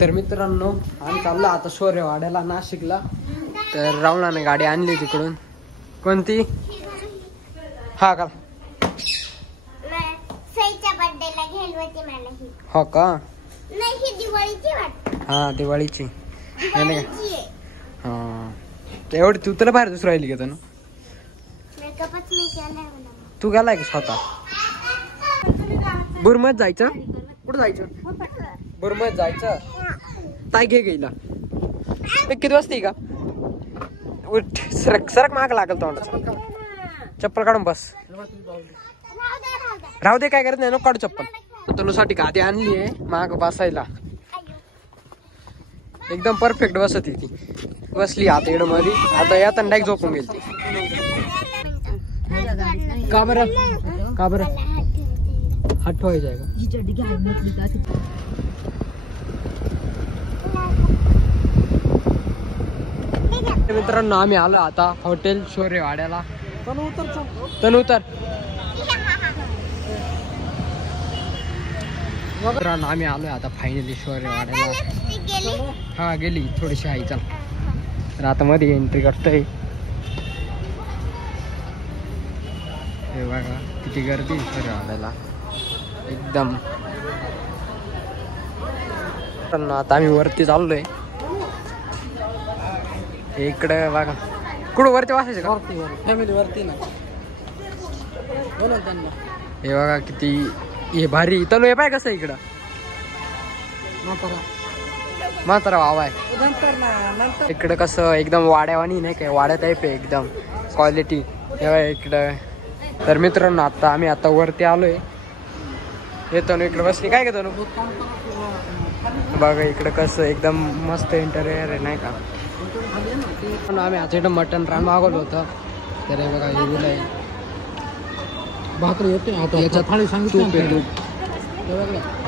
तर मित्रांनो आम्ही चाललो आता शौर्यवाड्याला नाशिकला. तर राहुलाने गाडी आणली तिकडून. कोणती? हा का? हो का? हा दिवाळीची. हा एवढी तू तुला बाहेर दुसरं राहिली का? तू गेलाय का स्वतः? बुरमत जायचं? कुठं जायचं? बुरमत जायचं. ताई घे गेला. किती वाजता का? उठ सरक सरक माग लागल तोंडाचा. चप्पल काढून बस. राहू दे काय करत नाही नको काढू चप्पल. तनुसाठी गादी आणली आहे माग बसायला. एकदम परफेक्ट बसती ती. बसली आता एड मध्ये. आता येताना डायरेक्ट झोपून गेली ती. का बरं? का बरं? हात ठेवायचा आहे का? मित्रांनो आम्ही आलो आता हॉटेल शौर्यवाड्याला. तनु उतर. मित्रांनो आम्ही आलोय आता फायनली शौर्यवाड्याला. हा गेली थोडीशी आई. चल तर आता मध्ये एंट्री करतोय. हे बघा किती गर्दी शौर्यवाड्याला एकदम. आता आम्ही वरती चाललोय. इकडे बघा कुठं वरती वासायचं का? फॅमिली वरती ना. हे बघा किती हे भारी. तनु हे पाय कसं इकडं म्हातारा वाव आहे. इकडं कसं एकदम वाड्यावानी नाही काय? वाड्या टाईप आहे एकदम क्वालिटी. हे इकडं. तर मित्रांनो आता आम्ही आता वरती आलोय. येतो ना इकडे बसली काय का? तनु बघा इकडं कसं एकदम मस्त इंटेरियर आहे नाही का? आम्ही आता इकडं मटन रान मागवलं होतं. तर हे बघा हे दिलंय. भाकरी येते याच्यात तूप आहे तूप.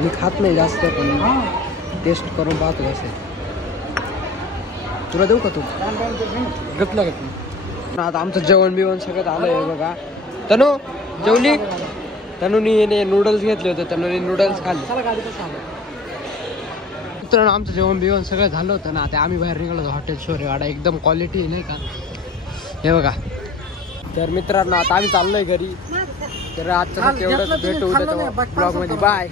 मी खात नाही जास्त पण टेस्ट करून पाहतो असेल. तुला देऊ का तू? घेतलं का तू? आता आमचं जेवण बिवण सगळं आलंय बघा. तनु जेवली? तनुनी नूडल्स घेतले होते. तनुनी नूडल्स खाल्ले. मित्रांनो आमचं जेवण बिवण सगळं झालं होतं ना. आता आम्ही बाहेर निघालो हॉटेल शौर्यवाडा. एकदम क्वालिटी नाही का? हे बघा. तर मित्रांनो आता आम्ही चाललोय घरी. तर आजचं एवढं भेटू उद्या ब्लॉग मध्ये. बाय.